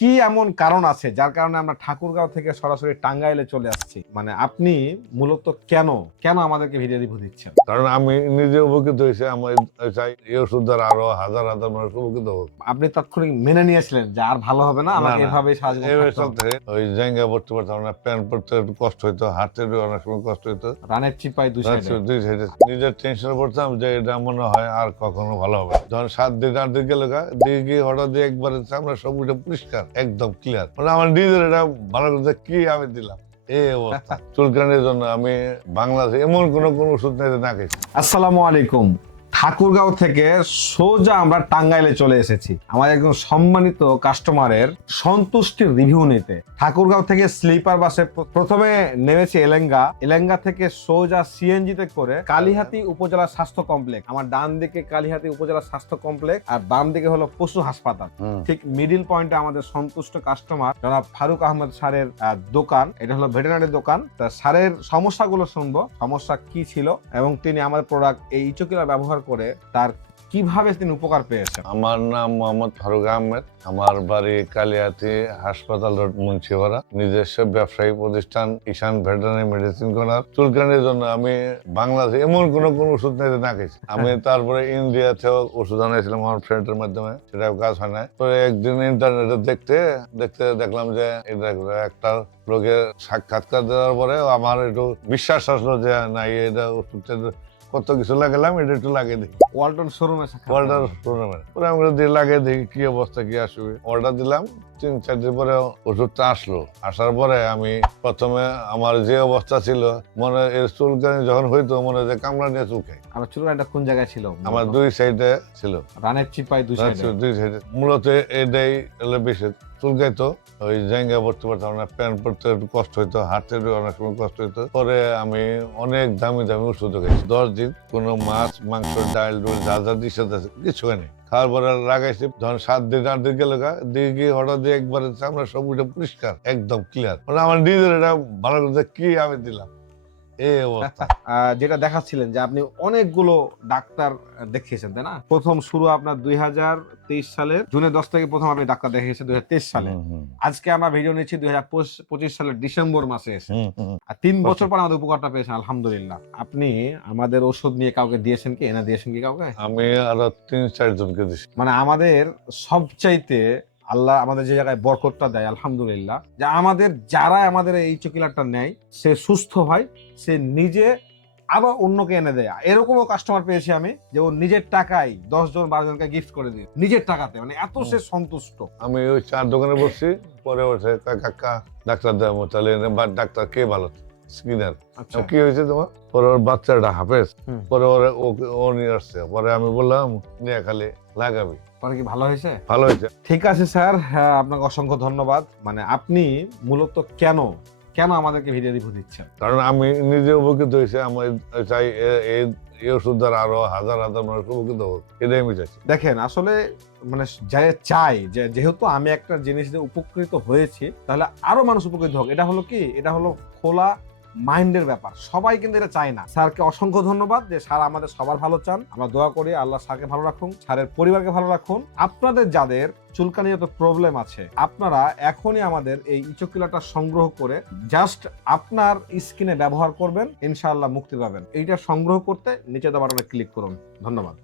কি এমন কারণ আছে যার কারণে আমরা ঠাকুরগাঁও থেকে সরাসরি টাঙ্গাইলে চলে আসছি? মানে আপনি মূলত কেন কেন আমাদেরকে ভিডিও রিভিউ দিচ্ছেন? কারণ আমি নিজে উপকৃত হয়েছে আমার চাই এই ওষুধ দ্বারা আরও হাজার হাজার মানুষ উপকৃত হোক। আপনি তাৎক্ষণিক মেনে নিয়েছিলেন যে আর ভালো হবে না আমাকে না। সাহায্য ওই জায়গা পড়তে পারতাম না প্যান্ট পড়তে একটু কষ্ট হইতো একটু অনেক সময় কষ্ট হইতো। রানের চিপাই দুই সাইডে নিজের টেনশনে পড়তাম যে এটা মনে হয় আর কখনো ভালো হবে। যখন সাত দিন আট দিন গেল গিয়ে হঠাৎ দিয়ে একবারে আমরা সব এটা পরিষ্কার। একদম ক্লিয়ার মানে আমার নিজের এটা ভালো করতে কি আমি দিলাম। চুলকানির জন্য আমি বাংলাদেশে এমন কোন কোনো ওষুধ নেই না খেয়েছি আসসালামু আলাইকুম। ঠাকুরগাঁও থেকে সোজা আমরা টাঙ্গাইলে চলে এসেছি। আমার একজন সম্মানিত কাস্টমারের সন্তুষ্টির রিভিউ নিতে। ঠাকুরগাঁও থেকে স্লিপার বাসে প্রথমে নেমেছি এলেঙ্গা। এলেঙ্গা থেকে সোজা সিএনজি তে করে কালিহাতি উপজেলা স্বাস্থ্য কমপ্লেক্স আমার ডান দিকে কালিহাতি উপজেলা স্বাস্থ্য কমপ্লেক্স আর বাম দিকে হলো পশু হাসপাতাল। ঠিক মিডিল পয়েন্টে আমাদের সন্তুষ্ট কাস্টমার জনাব ফারুক আহমদ স্যারের দোকান। এটা হলো ভেটেনারি দোকান। তা স্যারের সমস্যাগুলো শুনব। সমস্যা কি ছিল? এবং তিনি আমাদের প্রোডাক্ট এই ইচোকিলা ব্যবহার করে তার কীভাবে তিনি উপকার পেয়েছেন? আমার নাম মোহাম্মদ ফারুক আহমেদ। আমার বাড়ি কালিয়াতি হাসপাতাল রোড মুন্সিপাড়া নিজস্ব ব্যবসায়ী প্রতিষ্ঠান ঈশান ভেটেরিনারি মেডিসিন কর্নার চুলকানির জন্য আমি বাংলাদেশে এমন কোনো কোনো ওষুধ যে না খেয়েছি আমি তারপরে ইন্ডিয়া থেকেও ওষুধ আনাইছিলাম আমার ফ্রেন্ডের মাধ্যমে। সেটাও কাজ হয় না পরে একদিন ইন্টারনেটে দেখতে দেখতে দেখলাম যে এটা একটা লোকের সাক্ষাৎকার দেওয়ার পরে আমার একটু বিশ্বাস আসলো যে না এটা ওষুধটা কত কিছু লাগালাম এটা একটু লাগিয়ে দিই। ওয়ালটন শোরুমে অর্ডার টুর্নামেন্ট পরে আমি দিয়ে লাগিয়ে দেখি কি অবস্থা কি আসবে? অর্ডার দিলাম তিন চার দিন পরে ওষুধটা আসলো। আসার পরে আমি প্রথমে আমার যে অবস্থা ছিল মনে এর চুলকানি যখন হইতো মনে হয় যে কামড়া নিয়ে চুলকাই। আমার চুলকানিটা কোন জায়গায় ছিল? আমার দুই সাইডে ছিল। রানের চিপাই দুই সাইডে দুই সাইডে মূলত এটাই হলো বেশি চুলকাইতো, ওই জায়গা পড়তে পারতাম না প্যান্ট পড়তে একটু কষ্ট হইতো হাঁটতে অনেক সময় কষ্ট হইতো। পরে আমি অনেক দামি দামি ওষুধ খেয়েছি দশ দিন কোনো মাছ, মাংস, ডাল ডুল যা যা দিছে কিছু হয়নি খাওয়ার পরে লাগাইছি যখন সাত দিন আট দিন গেল দিয়ে গিয়ে হঠাৎ দিয়ে একবারে আমরা সব এটা পরিষ্কার, একদম ক্লিয়ার মানে আমার নিজের এটা ভালো কি আমি দিলাম। যেটা দেখাচ্ছিলেন যে আপনি অনেকগুলো ডাক্তার দেখিয়েছেন তাই না? প্রথম শুরু আপনার দুই হাজার তেইশ সালের জুনের দশ থেকে প্রথম আপনি ডাক্তার দেখিয়েছেন দুই হাজার তেইশ সালে। আজকে আমরা ভিডিও নিচ্ছি দুই হাজার পঁচিশ সালের ডিসেম্বর মাসে এসে। আর তিন বছর পর আমাদের উপকারটা পেয়েছেন আলহামদুলিল্লাহ। আপনি আমাদের ওষুধ নিয়ে কাউকে দিয়েছেন কি? এনে দিয়েছেন কি কাউকে? আমি আরও তিন চারজনকে দিছি। মানে আমাদের সবচাইতে আল্লাহ আমাদের যে জায়গায় বরকতটা দেয় আলহামদুলিল্লাহ। যে আমাদের যারা আমাদের এই চকিলারটা নেয় সে সুস্থ হয় সে নিজে আবার অন্যকে এনে দেয়। এরকমও কাস্টমার পেয়েছি আমি যে ও নিজের টাকায় দশ জন বারো জনকে গিফট করে দিই নিজের টাকাতে। মানে এত সে সন্তুষ্ট। আমি ওই চার দোকানে বসছি পরে বসে কাকা ডাক্তার দেবো তাহলে ডাক্তার কে ভালো? স্কিনার। আচ্ছা। কি হয়েছে তোমার? পরে ওর বাচ্চাটা হাফেজ পরে ওর ও নিয়ে আসছে। পরে আমি বললাম নিয়ে খালি লাগাবি। পরে কি ভালো হয়েছে? ভালো হয়েছে। ঠিক আছে স্যার হ্যাঁ আপনাকে অসংখ্য ধন্যবাদ। মানে আপনি মূলত কেন কেন আমাদেরকে ভিডিও রিভিউ দিচ্ছেন? কারণ আমি নিজে উপকৃত হয়েছে। আমি চাই এই এই ওষুধ দ্বারা আরও হাজার হাজার মানুষ উপকৃত হোক। এটাই আমি চাইছি। দেখেন আসলে মানে যাই চাই যে যেহেতু আমি একটা জিনিস দিয়ে উপকৃত হয়েছি তাহলে আরও মানুষ উপকৃত হোক। এটা হলো কি? এটা হলো খোলা মাইন্ডের ব্যাপার। সবাই কিন্তু এটা চায় না। স্যারকে অসংখ্য ধন্যবাদ যে স্যার আমাদের সবার ভালো চান। আমরা দোয়া করি আল্লাহ স্যারকে ভালো রাখুন, স্যারের পরিবারকে ভালো রাখুন। আপনাদের যাদের চুলকানিগত প্রবলেম আছে, আপনারা এখনই আমাদের এই ইচোকিলাটা সংগ্রহ করে জাস্ট আপনার স্কিনে ব্যবহার করবেন, ইনশাআল্লাহ মুক্তি পাবেন। এইটা সংগ্রহ করতে নিচে দেওয়ার ক্লিক করুন। ধন্যবাদ।